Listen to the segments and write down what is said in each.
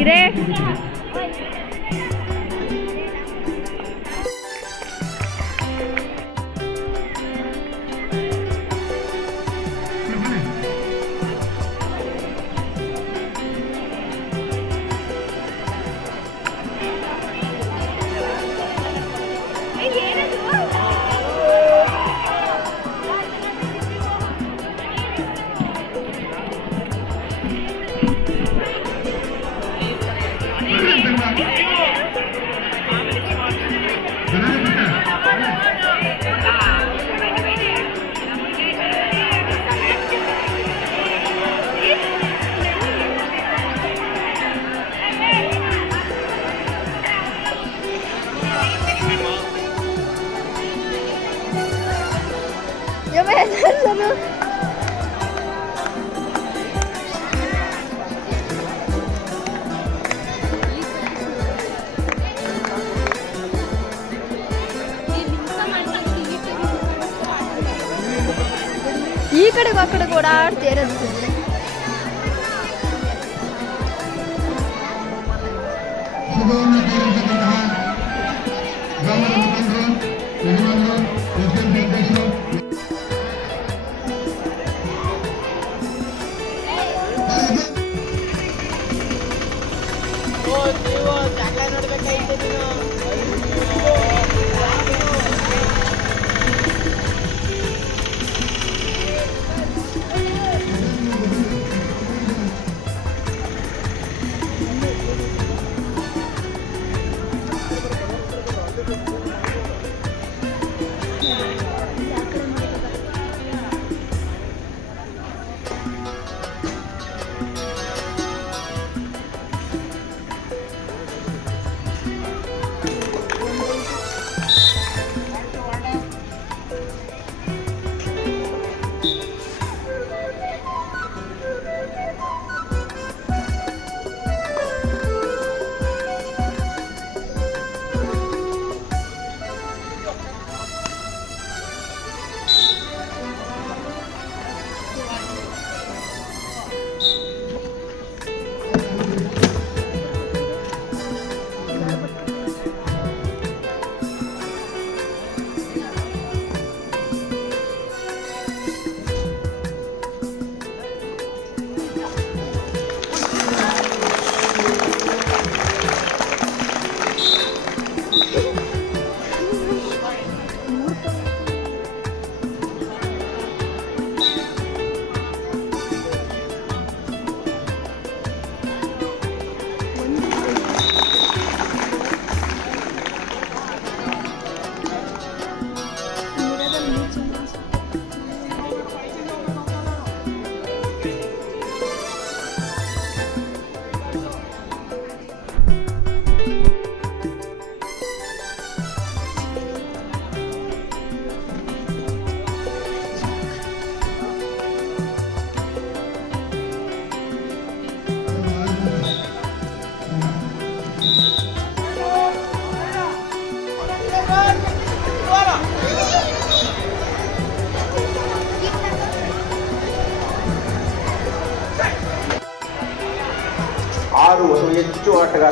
ಇರೇยั ಕಡೆಗೂ ಆ ಕಡೆಗೂ ಓಡಾಡ್ತಿರೋದು ಶುಭವನ್ನಂತಹ ಗ್ರಾಮದ ಮುಖಂಡರು ಯಜಮಾನರು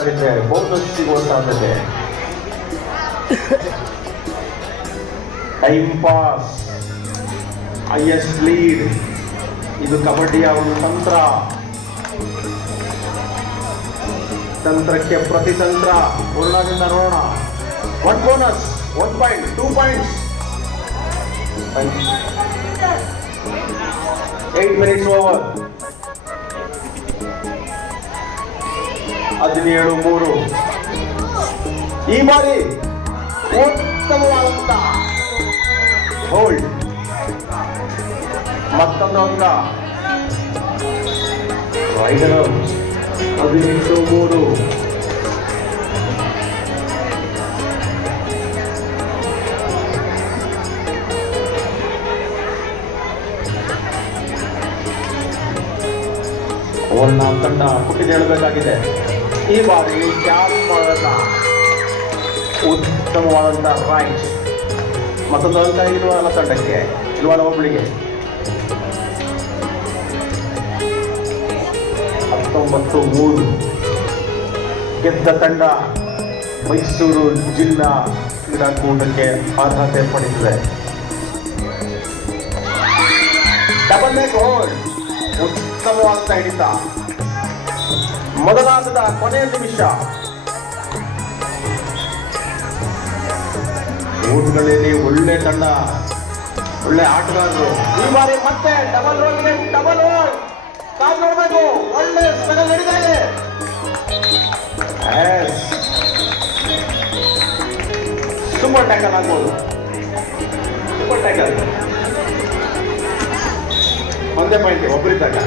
ಹೆಚ್ಚು ಆಟಗಾರರಿದ್ದಾರೆ ಬೋನಸ್ ಸಿಗುವ ಸಾಧ್ಯತೆ ಟೈಮ್ ಪಾಸ್ ಹೈಯೆಸ್ಟ್ ಲೀಡ್ ಇದು ಕಬಡ್ಡಿಯ ಒಂದು ತಂತ್ರ ತಂತ್ರಕ್ಕೆ ಪ್ರತಿ ತಂತ್ರ ಪೂರ್ಣದಿಂದ ನೋಡೋಣ one bonus one point two points eight minutes over ಹದಿನೇಳು ಮೂರು. ಈ ಬಾರಿ ಉತ್ತಮವಾದಂತ ಹೋಲ್ಡ್ ಮತ್ತೊಂದು ಅಂಕ ಹದಿನೆಂಟು ಮೂರು. ಅವರನ್ನ ತಂಡ ಪುಟ್ಟಿದೇಳಬೇಕಾಗಿದೆ ಈ ಬಾರಿ ಮಾಡೋಣ ಉತ್ತಮವಾದಂಥ ರೈಟ್ ಮತ್ತೊಂದು ಅಂತ ಇಲ್ವಲ್ಲ ತಂಡಕ್ಕೆ ಇಲ್ವಲ್ಲ ಒಬ್ಬಳಿಗೆ ಹತ್ತೊಂಬತ್ತು ಮೂರು. ಗೆದ್ದ ತಂಡ ಮೈಸೂರು ಜಿಲ್ಲಾ ಕ್ರೀಡಾಕೂಟಕ್ಕೆ ಅರ್ಹತೆ ಪಡೆದಿದೆ. ಡಬಲ್ ಗೋಲ್ ಉತ್ತಮವಾದಂಥ ಹಿಡಿತ. ಮೊದಲಾದ ಕೊನೆಯ ನಿಮಿಷ. ಊರುಗಳಲ್ಲಿ ಒಳ್ಳೆ ತಂಡ, ಒಳ್ಳೆ ಆಟಗಾರರು. ಈ ಬಾರಿ ಮತ್ತೆ ಡಬಲ್ ರೋಲ್ಗೆ ಡಬಲ್ ರೋಲ್ ಕಾಲ್ ನೋಡ್ಬೇಕು, ಒಳ್ಳೆ ಸ್ಟ್ರಗಲ್ ನಡೀತಾ ಇದೆ. ಸೂಪರ್ ಟ್ಯಾಕಲ್ ಆಗ್ಬೋದು. ಸೂಪರ್ ಟ್ಯಾಕಲ್ ಒಂದೇ ಪಾಯಿಂಟ್ ಒಬ್ಬರಿದ್ದಾಗ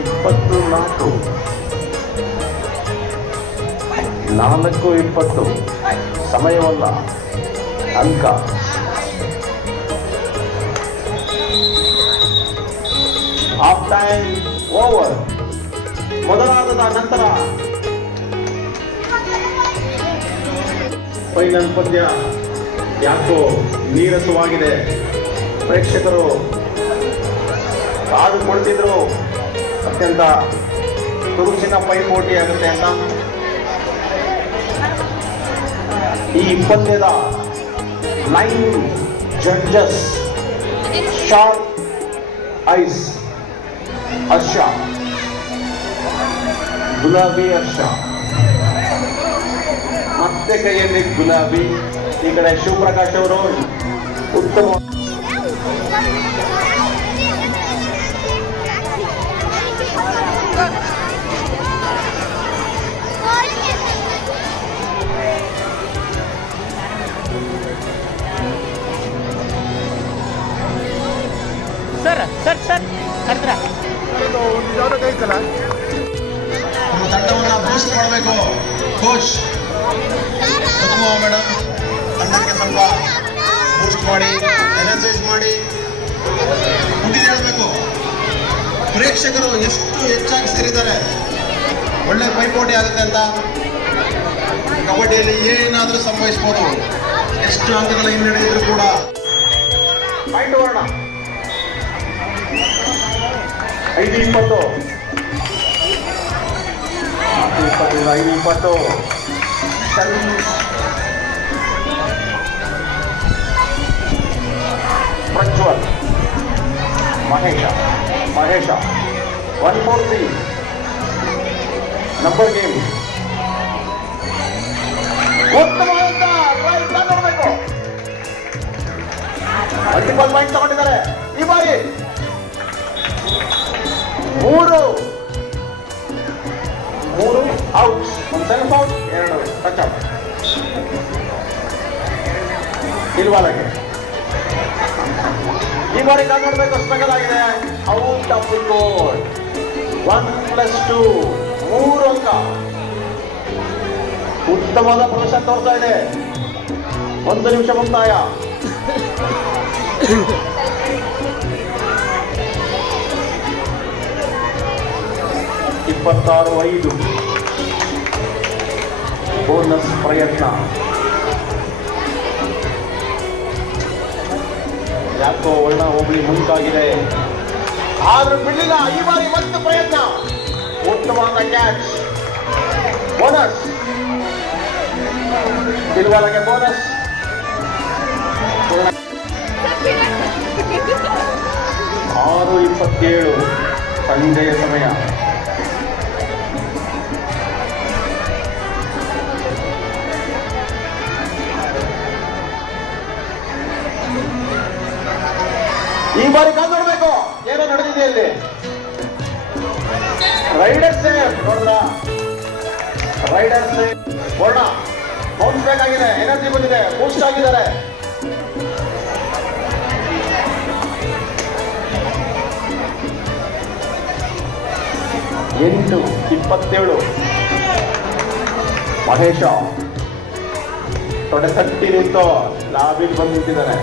ಇಪ್ಪತ್ತು ನಾಲ್ಕು. ನಾಲ್ಕು ಇಪ್ಪತ್ತು. ಸಮಯವಲ್ಲ, ಅಂಕ. ಆಫ್ ಟೈಮ್ ಓವರ್ ಮೊದಲಾದ ನಂತರ ಫೈನಲ್ ಪಂದ್ಯ ಯಾಕೋ ನೀರಸವಾಗಿದೆ. ಪ್ರೇಕ್ಷಕರು ಕಾದು ಕೊಡ್ತಿದ್ರು. ಅತ್ಯಂತ ತುರುಚಿನ ಪೈಪೋಟಿ ಆಗುತ್ತೆ ಅಂತ. ಈ ಪಂದ್ಯದ nine judges sharp eyes Harsha. ಗುಲಾಬಿ ಹರ್ಷ. ಮತ್ತೆ ಕೈಯಲ್ಲಿ ಗುಲಾಬಿ. ಈ ಕಡೆ ಶಿವಪ್ರಕಾಶ್ ಅವರು ಉತ್ತಮ ಸರ್ ಆಗುತ್ತೆ ಅಂತ ಕಬಡ್ಡಿಯಲ್ಲಿ ಏನಾದರೂ ಸಂಭವಿಸ್ಬೋದು ಎಷ್ಟು ಅಂಕಗಳ ಹಿನ್ನಡೆ ಇದ್ರೂ ಕೂಡ ಪಾಯಿಂಟ್ ವರ್ಣ ಐದು ಇಪ್ಪತ್ತು ನಾಲ್ಕು ಇಪ್ಪತ್ತರಿಂದ ಐದು ಇಪ್ಪತ್ತು ಸರಿ. Prajwal Mahesha Mahesha one four three number game ಉತ್ತಮವಾದಂತ ನೋಡಬೇಕು. ಮಲ್ಟಿಪಲ್ ಪಾಯಿಂಟ್ ತಗೊಂಡಿದ್ದಾರೆ. ಈ ಬಾರಿ ಮೂರು. ಮೂರು ಔಟ್ ಒಂದು ಸೆಲ್ಫ್ ಔಟ್ ಎರಡು ಟಚ್ ಔಟ್ ಇಲ್ವಾಲಗೆ ಈ ಬಾರಿ ನಾನು ನೋಡಬೇಕು ಸ್ಟ್ರಗಲ್ ಆಗಿದೆ. Out of goal one plus two ಮೂರು ಅಂಕ ಉತ್ತಮವಾದ ಪ್ರದರ್ಶನ ತೋರ್ತಾ ಇದೆ. ಒಂದು ನಿಮಿಷ ಮುಕ್ತಾಯ. ಇಪ್ಪತ್ತಾರು ಐದು. ಬೋನಸ್ ಪ್ರಯತ್ನ. ಯಾಕೋ ವರ್ಣ ಹೋಗ್ಲಿ ಮುಂಚಾಗಿದೆ ಆದ್ರೂ ಬಿಡಲಿಲ್ಲ, ಈ ಬಾರಿ ಮತ್ತೆ ಪ್ರಯತ್ನ. ಉತ್ತಮವಾದ ಕ್ಯಾಚ್ ಬೋನಸ್ ತಿರುಗಾಲಕ್ಕೆ ಬೋನಸ್ ಆರು ಇಪ್ಪತ್ತೇಳು ಸಂಜೆಯ ಸಮಯ ಈ ಬಾರಿ ಕಾದು ನೋಡ್ಬೇಕು ಏನೋ ನಡೆದಿದೆ ಇಲ್ಲಿ ರೈಡರ್ ಬರ ರೈಡರ್ಸ್ ಬೌನ್ಸ್ ಬೇಕಾಗಿದೆ ಎನರ್ಜಿ ಬಂದಿದೆ ಬೂಸ್ಟ್ ಆಗಿದ್ದಾರೆ. ಎಂಟು, ಇಪ್ಪತ್ತೇಳು. ಮಹೇಶ. ತೊಡೆ ತಟ್ಟಿ ನಿಂತು ಲಾಬಿಗೆ ಬಂದು ನಿಂತಿದ್ದಾನೆ.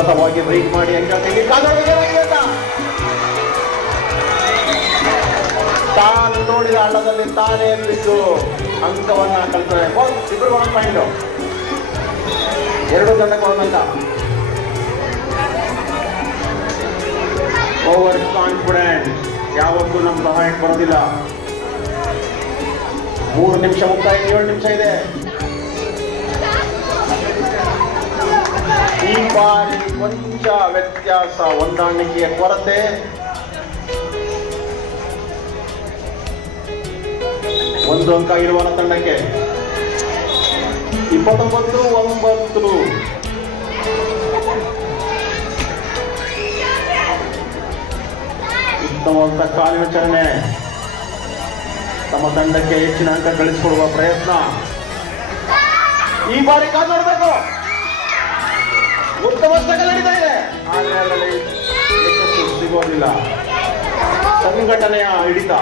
ಸತತವಾಗಿ ಬ್ರೇಕ್ ಮಾಡಿ ಅಂತ. ತಾನು ನೋಡಿದ ಹಳ್ಳದಲ್ಲಿ ತಾನೇ ಬಿದ್ದು ಅಂಕವನ್ನ ಕಲ್ತಾರೆ ಇಬ್ಬರು ಒನ್ ಪಾಯಿಂಟ್ ಎರಡು ತಂಡಕ್ಕೆ ಒಂದಂತ ಓವರ್ ಕಾನ್ಫಿಡೆಂಟ್ ಯಾವತ್ತೂ ನಮ್ಮ ಸಹಾಯಕ್ಕೆ ಬರೋದಿಲ್ಲ. ಮೂರು ನಿಮಿಷ ಮುಕ್ತಾಯ, ಏಳು ನಿಮಿಷ ಇದೆ. ಈ ಬಾರಿ ಕೊಂಚ ವ್ಯತ್ಯಾಸ, ಹೊಂದಾಣಿಕೆಯ ಕೊರತೆ. ಒಂದು ಅಂಕ ಇರುವ ತಂಡಕ್ಕೆ. ಇಪ್ಪತ್ತೊಂಬತ್ತು, ಒಂಬತ್ತು. ಉತ್ತಮವಂತ ಕಾರ್ಯಾಚರಣೆ ತಮ್ಮ ತಂಡಕ್ಕೆ ಹೆಚ್ಚಿನ ಅಂಕ ಗಳಿಸಿಕೊಡುವ ಪ್ರಯತ್ನ. ಈ ಬಾರಿ ಕಾದು ಉತ್ತಮ ಸ್ಟ್ರಗಲ್ ನಡೀತಾ ಇದೆ ಆದರೆ ಯಶಸ್ಸು ಸಿಗೋದಿಲ್ಲ. ಸಂಘಟನೆಯ ಹಿಡಿತ.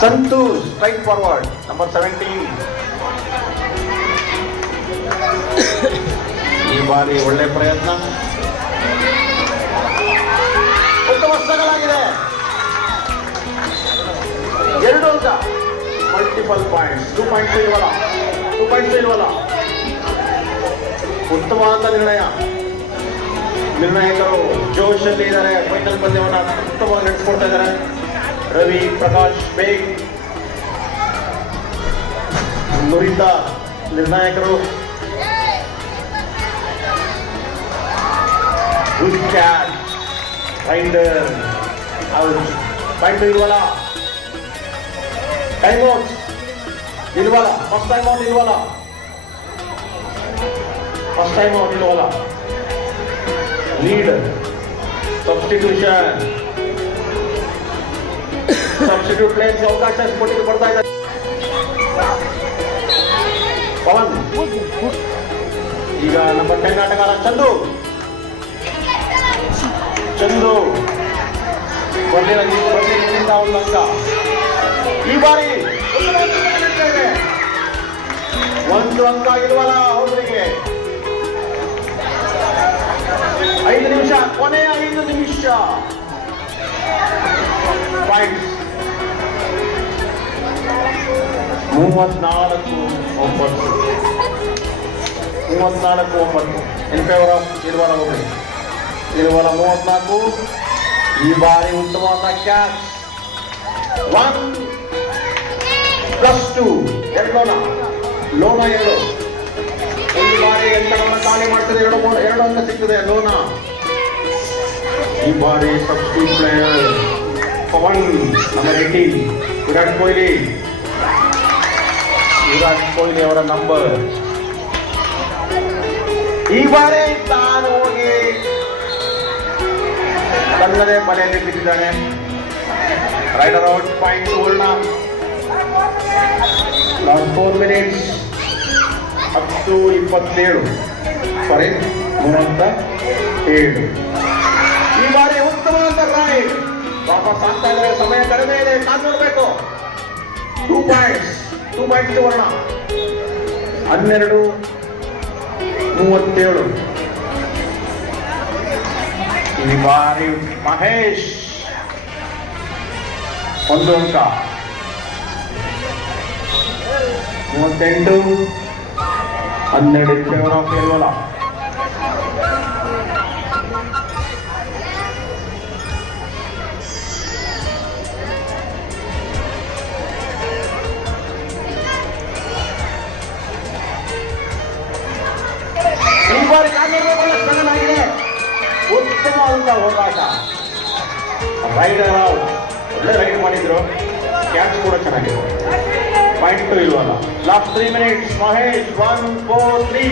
Santu straight forward number seventeen. ಈ ಬಾರಿ ಒಳ್ಳೆ ಪ್ರಯತ್ನ. ಉತ್ತಮ ಸ್ಟ್ರಗಲ್ ಎರಡು ಅಂತ ಮಲ್ಟಿಪಲ್ ಪಾಯಿಂಟ್ಸ್ ಟೂ ಪಾಯಿಂಟ್ ಇಲ್ವಲ್ಲ ಟೂ ಪಾಯಿಂಟ್ಸ್ ಇಲ್ವಲ್ಲ ಉತ್ತಮವಾದ ನಿರ್ಣಯ ನಿರ್ಣಾಯಕರು ಜೋಶ್ ಅಲ್ಲಿ ಇದ್ದಾರೆ ಫೈನಲ್ ಪಂದ್ಯವನ್ನ ಉತ್ತಮವಾಗಿ ನಡೆಸ್ಕೊಡ್ತಾ ಇದ್ದಾರೆ ರವಿ ಪ್ರಕಾಶ್ ಬೇಗ್ ನುರಿತ ನಿರ್ಣಾಯಕರು good catch raider out point ಇಲ್ವಲ್ಲ ಟೈಮ್ ಔಟ್ ಇಲ್ವಲ್ಲ ಫಸ್ಟ್ ಟೈಮ್ ಔಟ್ ನಿಲ್ವಲ್ಲ ಫಸ್ಟ್ ಟೈಮ್ ಔಟ್ ನಿಲ್ವಲ್ಲ ಲೀಡ್ ಸಬ್ಸ್ಟಿಟ್ಯೂಷನ್ ಸಬ್ಸ್ಟಿಟ್ಯೂಟ್ ಪ್ಲೇಸ್ ಅವಕಾಶ ಕೊಟ್ಟಿದ್ದು ಕೊಡ್ತಾ ಇದ್ದಾರೆ ಪವನ್ ಈಗ ನಮ್ಮ ಟೆನ್ ಚಂದು ಚಂದು ಬಂದಿರ ಬಂದಿರಿಂದ ಒಂದು ಅಂಕ ಈ ಬಾರಿ ಒಂದು ಅಂಕ ಇಲ್ವಲ್ಲ ಒಬ್ಬರಿಗೆ ಐದು ನಿಮಿಷ ಕೊನೆಯ ಐದು ನಿಮಿಷ ಪಾಯಿಂಟ್ ಮೂವತ್ನಾಲ್ಕು ಒಂಬತ್ತು ಮೂವತ್ನಾಲ್ಕು ಒಂಬತ್ತು ಇನ್ ಫೇವರ್ ಆಫ್ ಇರುವರ ಹೋಗಿ ಇರುವರ ಮೂವತ್ನಾಲ್ಕು ಈ ಬಾರಿ ಉತ್ತಮವಾದ ಕ್ಯಾಚ್ ಒನ್ ಪ್ಲಸ್ ಟು ಲೋನ ಲೋನ ಎರಡು. ಒಂದು ಬಾರಿ ಎಂಟರನ್ನ ಖಾಲಿ ಮಾಡ್ತದೆ? ಎರಡು ಎರಡು ಅಂಕ ಸಿಗ್ತದೆ ಲೋನ. ಈ ಬಾರಿ ಸಬ್ಸ್ಟಿಟ್ಯೂಟ್ ಪ್ಲೇಯರ್ ಪವನ್ ನಮ್ಮ ರೆಡ್ಡಿ ವಿರಾಟ್ ಕೊಹ್ಲಿ. ವಿರಾಟ್ ಕೊಹ್ಲಿ ಅವರ ನಂಬರ್ ಈ ಬಾರಿ ತಾನು ಹೋಗಿ ತನ್ನದೇ ಮನೆಯಲ್ಲಿ ಬಿದ್ದಿದ್ದಾನೆ. ರೈಡರ್ ಔಟ್ ಪಾಯಿಂಟ್ ಪೂರ್ಣ ಫೋರ್ ಮಿನಿಟ್ಸ್ ಹತ್ತು ಇಪ್ಪತ್ತೇಳು. ಸಾರಿ ಮೂವತ್ತ ಏಳು. ಈ ಬಾರಿ ಉತ್ತಮವಾದ ಅಂತ ವಾಪಸ್ ಆಗ್ತಾ ಇದ್ದಾರೆ ಸಮಯ ಕಡಿಮೆ ಇದೆ, ಕಾದು ನೋಡ್ಬೇಕು. ಟೂ ಪಾಯಿಂಟ್ಸ್ ಟೂ ಪಾಯಿಂಟ್ಸ್ ವರ್ಣ ಹನ್ನೆರಡು, ಮೂವತ್ತೇಳು. ಈ ಬಾರಿ ಮಹೇಶ್ ಒಂದು ಅಂಕ. ಮೂವತ್ತೆಂಟು, ಹನ್ನೆರಡು ಫೇವರ್ ಆಫ್ ಕೇವಲ ಈ ಬಾರಿ ಕಾಂಗ್ರೆಸ್ ಚೆನ್ನಾಗಿದೆ ಉತ್ತಮವಾದ ಹೋರಾಟ. ರೈಡರ್ ಔಟ್ ಒಳ್ಳೆ ರೈಡ್ ಮಾಡಿದ್ರು. ಕ್ಯಾಚ್ ಕೂಡ ಚೆನ್ನಾಗಿದೆ. ಪಾಯಿಂಟ್ ಇಲ್ವಲ್ಲ last three minutes Mahesh one four three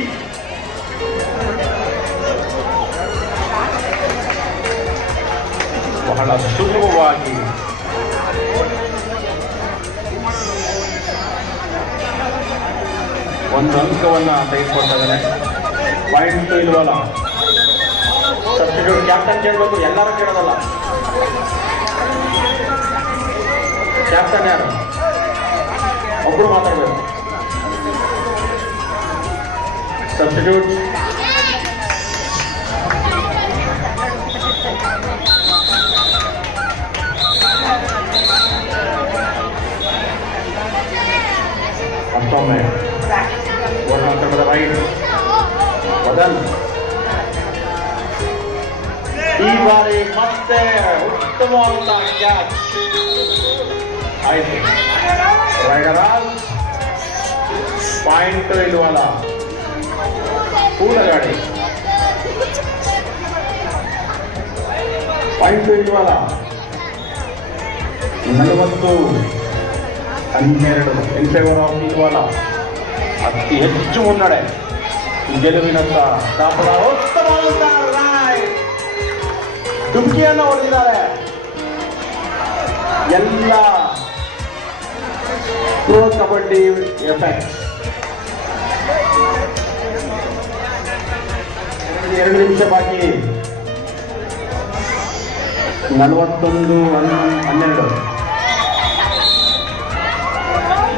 ಬಹಳ ಸುಲಭವಾಗಿ ಒಂದು ಅಂಕವನ್ನ ತೆಗೆದುಕೊಳ್ತಾ ಪಾಯಿಂಟ್ ಇಲ್ವಲ್ಲ ಸಬ್ಸ್ಟಿಟ್ಯೂಟ್ ಕ್ಯಾಪ್ಟನ್ ಕೇಳಬೇಕು, ಎಲ್ಲರೂ ಕೇಳೋದಲ್ಲ. ಕ್ಯಾಪ್ಟನ್ ಯಾರು? ಒಬ್ರು ಮಾತಾಡ್ಬೇಕು ಸಬ್ಸ್ಟಿಟ್ಯೂಟ್ ಮತ್ತೊಮ್ಮೆ ವರ್ಣಾಂತರದ ರೈಟ್ ಮದನ್ ಈ ಬಾರಿ ಮತ್ತೆ ಉತ್ತಮವಾದಂತಹ ಕ್ಯಾಚ್ ಆಯ್ತು ರೈಡರ್ ಪಾಯಿಂಟ್ ಇಲ್ವಲ್ಲ ಪೂರ ಗಾಡಿ ಪಾಯಿಂಟ್ ಇಲ್ವಲ್ಲ ನಲವತ್ತು ಹನ್ನೆರಡು ಇನ್ ಇಲ್ವಲ್ಲ ಅತಿ ಹೆಚ್ಚು ಮುನ್ನಡೆ. ಗೆಲುವಿನತ್ತ ರೈಡ್ ಡುಮ್ಕಿಯನ್ನು ಹೊಡೆದಿದ್ದಾರೆ. ಎಲ್ಲ ಪ್ರೋ ಕಬಡ್ಡಿ ಎಫೆಕ್ಟ್ ಎರಡು ನಿಮಿಷ ಬಾಕಿ. ನಲವತ್ತೊಂದು ಹನ್ನೆರಡು.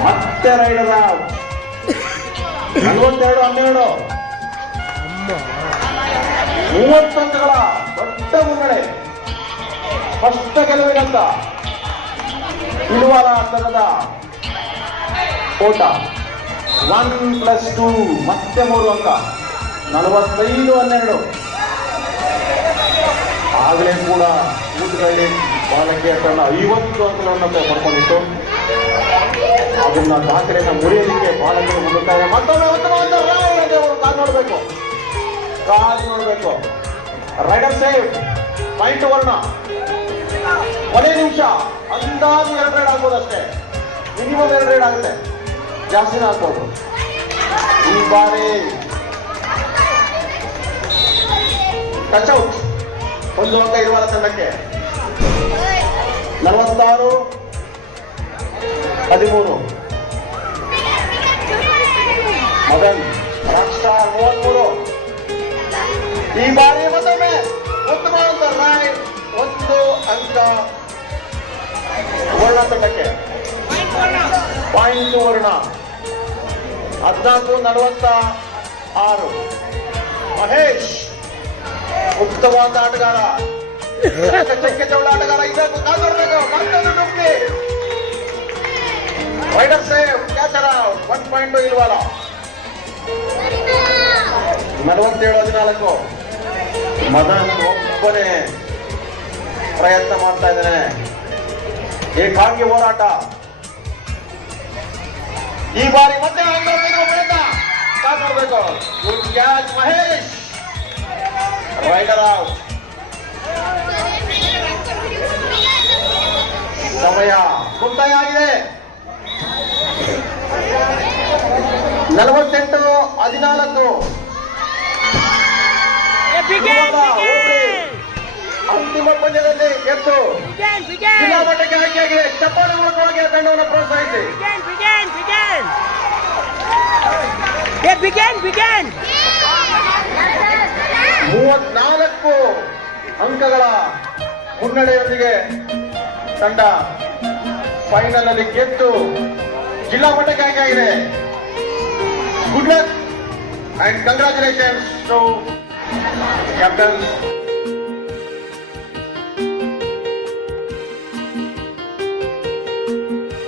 ಮತ್ತೆ ರೈಡದ ನಲವತ್ತೆರಡು, ಹನ್ನೆರಡು. ಮೂವತ್ತೊಂದುಗಳ ದೊಡ್ಡ ಮುನ್ನಡೆ. ಸ್ಪಷ್ಟ ಗೆಲುವಿನಂತ ಇಳುವಾರ ತರದ ಓಟ ಒನ್ ಪ್ಲಸ್ ಟೂ ಮತ್ತೆ ಮೂರು ಅಂಕ. ನಲವತ್ತೈದು, ಹನ್ನೆರಡು. ಆಗಲೇ ಕೂಡ ಊಟದಲ್ಲಿ ಬಾಲಕಿಯ ತನ್ನ ಐವತ್ತು ಅಂಕಗಳನ್ನು ಪಡ್ಕೊಂಡಿತ್ತು. ಅದನ್ನ ದಾಖಲೆಯನ್ನು ಮುರಿಯಲಿಕ್ಕೆ ಬಾಲಕಿಯ ಮುಂದುತ್ತಾರೆ ಮತ್ತೊಮ್ಮೆ ಕಾಲ್ ನೋಡಬೇಕು. ಕಾಲ್ ನೋಡಬೇಕು. ರೈಡರ್ ಸೇವ್ ಪಾಯಿಂಟ್ ವರ್ಣ ಕೊನೆ ನಿಮಿಷ. ಅಂದಾಜು ಎರಡು ರೈಡ್ ಆಗ್ಬೋದು ಅಷ್ಟೇ ಮಿನಿಮಮ್ ಎರಡು ರೈಡ್ ಆಗುತ್ತೆ. ಜಾಸ್ತಿನೇ ಆಗ್ಬೋದು. ಈ ಬಾರಿ ಟಚ್ ಔಟ್ ಒಂದು ಅಂಕ ಇರುವಲ್ಲ ತಂಡಕ್ಕೆ. ನಲವತ್ತಾರು ಹದಿಮೂರು. ಮದನ್ ರಾಷ್ಟ್ರ ಮೂವತ್ಮೂರು. ಈ ಬಾರಿ ಮತ್ತೊಮ್ಮೆ ಉತ್ತಮವಾದ ರಾಯ್ ಒಂದು ಅಂಕ ವರ್ಣ ತಂಡಕ್ಕೆ. ಪಾಯಿಂಟ್ ವರ್ಣ ಹದಿನಾಲ್ಕು ನಲವತ್ತ ಆರು. ಮಹೇಶ್ ಉತ್ತಮವಾದ ಆಟಗಾರ. ಆಟಗಾರ ಒನ್ ಪಾಯಿಂಟ್ ಇಲ್ವಲ್ಲ ನಲವತ್ತೇಳು, ಹದಿನಾಲ್ಕು. ಮದನ್ ಒಬ್ಬನೇ ಪ್ರಯತ್ನ ಮಾಡ್ತಾ ಇದ್ದಾನೆ. ಏಕಾಂಗಿ ಹೋರಾಟ. ಈ ಬಾರಿ ಮತ್ತೆ ಹನ್ನೊಂದು ಪ್ರಯತ್ನ. ಕಾದ್ ನೋಡ್ಬೇಕು good catch Mahesh. Raider out ಸಮಯ ಮುಕ್ತಾಯ ಆಗಿದೆ ನಲವತ್ತೆಂಟು ಹದಿನಾಲ್ಕು. ಪಂದ್ಯದಲ್ಲಿ ಗೆದ್ದು ಜಿಲ್ಲಾ ಮಟ್ಟಕ್ಕೆ ಆಯ್ಕೆಯಾಗಿದೆ ಚಪ್ಪಾಳೆ ಮೂಲಕವಾಗಿ ಆ ತಂಡವನ್ನು ಪ್ರೋತ್ಸಾಹಿಸಿ. ಮೂವತ್ನಾಲ್ಕು ಅಂಕಗಳ ಮುನ್ನಡೆಯೊಂದಿಗೆ ತಂಡ ಫೈನಲ್ ಅಲ್ಲಿ ಗೆದ್ದು ಜಿಲ್ಲಾ ಮಟ್ಟಕ್ಕೆ ಆಯ್ಕೆಯಾಗಿದೆ. Good luck and congratulations to captain